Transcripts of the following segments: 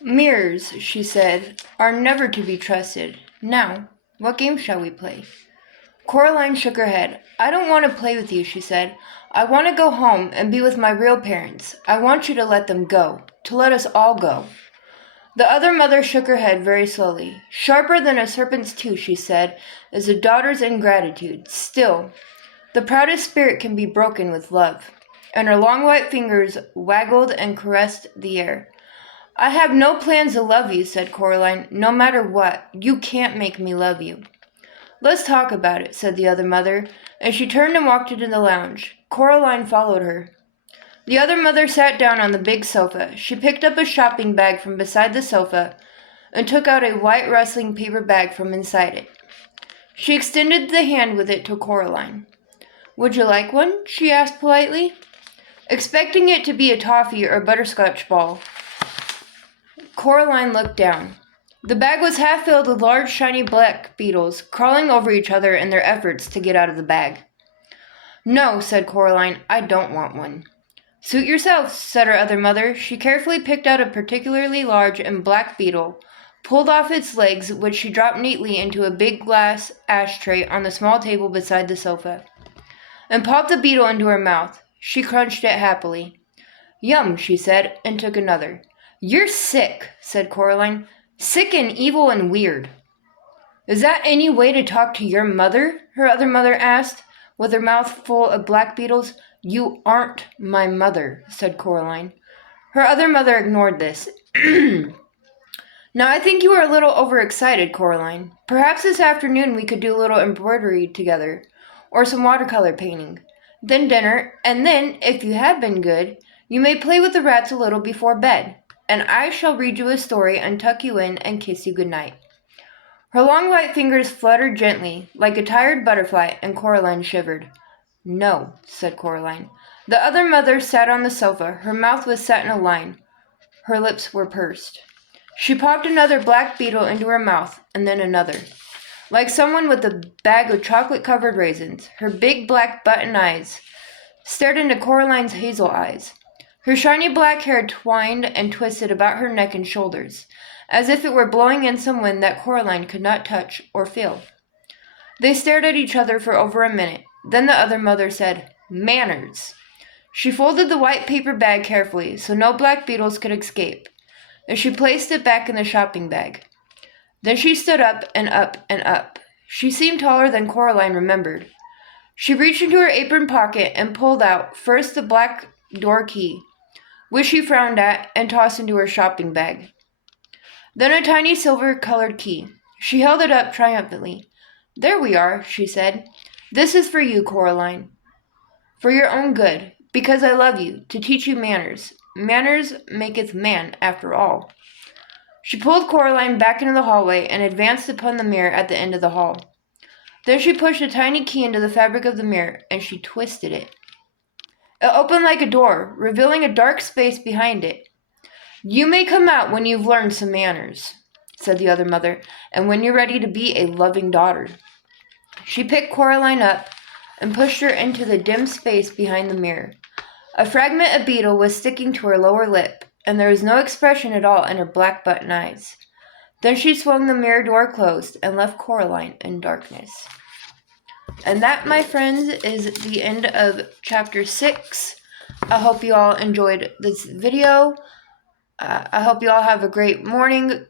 Mirrors, she said, are never to be trusted. Now, what game shall we play? Coraline shook her head. I don't want to play with you, she said. I want to go home and be with my real parents. I want you to let them go, to let us all go. The other mother shook her head very slowly. Sharper than a serpent's tooth, she said, is a daughter's ingratitude. Still, the proudest spirit can be broken with love. And her long white fingers waggled and caressed the air. I have no plans to love you, said Coraline. No matter what, you can't make me love you. Let's talk about it, said the other mother, and she turned and walked into the lounge. Coraline followed her. The other mother sat down on the big sofa. She picked up a shopping bag from beside the sofa and took out a white rustling paper bag from inside it. She extended the hand with it to Coraline. Would you like one? She asked politely, expecting it to be a toffee or butterscotch ball. Coraline looked down. The bag was half filled with large, shiny black beetles, crawling over each other in their efforts to get out of the bag. No, said Coraline, I don't want one. Suit yourself, said her other mother. She carefully picked out a particularly large and black beetle, pulled off its legs, which she dropped neatly into a big glass ashtray on the small table beside the sofa, and popped the beetle into her mouth. She crunched it happily. Yum, she said, and took another. You're sick, said Coraline. Sick and evil and weird. Is that any way to talk to your mother? Her other mother asked, with her mouth full of black beetles. You aren't my mother, said Coraline. Her other mother ignored this. Now I think you are a little overexcited, Coraline. Perhaps this afternoon we could do a little embroidery together, or some watercolor painting. Then dinner, and then, if you have been good, you may play with the rats a little before bed, and I shall read you a story and tuck you in and kiss you good night. Her long white fingers fluttered gently, like a tired butterfly, and Coraline shivered. No, said Coraline. The other mother sat on the sofa. Her mouth was set in a line. Her lips were pursed. She popped another black beetle into her mouth, and then another. Like someone with a bag of chocolate-covered raisins, her big black button eyes stared into Coraline's hazel eyes. Her shiny black hair twined and twisted about her neck and shoulders, as if it were blowing in some wind that Coraline could not touch or feel. They stared at each other for over a minute. Then the other mother said, Manners. She folded the white paper bag carefully so no black beetles could escape, and she placed it back in the shopping bag. Then she stood up and up and up. She seemed taller than Coraline remembered. She reached into her apron pocket and pulled out first the black door key, which she frowned at and tossed into her shopping bag. Then a tiny silver-colored key. She held it up triumphantly. There we are, she said. This is for you, Coraline. For your own good, because I love you, to teach you manners. Manners maketh man, after all. She pulled Coraline back into the hallway and advanced upon the mirror at the end of the hall. Then she pushed a tiny key into the fabric of the mirror, and she twisted it. It opened like a door, revealing a dark space behind it. You may come out when you've learned some manners, said the other mother, and when you're ready to be a loving daughter. She picked Coraline up and pushed her into the dim space behind the mirror. A fragment of beetle was sticking to her lower lip, and there was no expression at all in her black button eyes. Then she swung the mirror door closed and left Coraline in darkness. And that, my friends, is the end of chapter 6. I hope you all enjoyed this video. I hope you all have a great morning,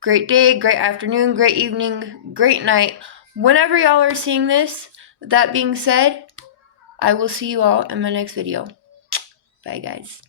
great day, great afternoon, great evening, great night, whenever y'all are seeing this. That being said, I will see you all in my next video. Bye, guys.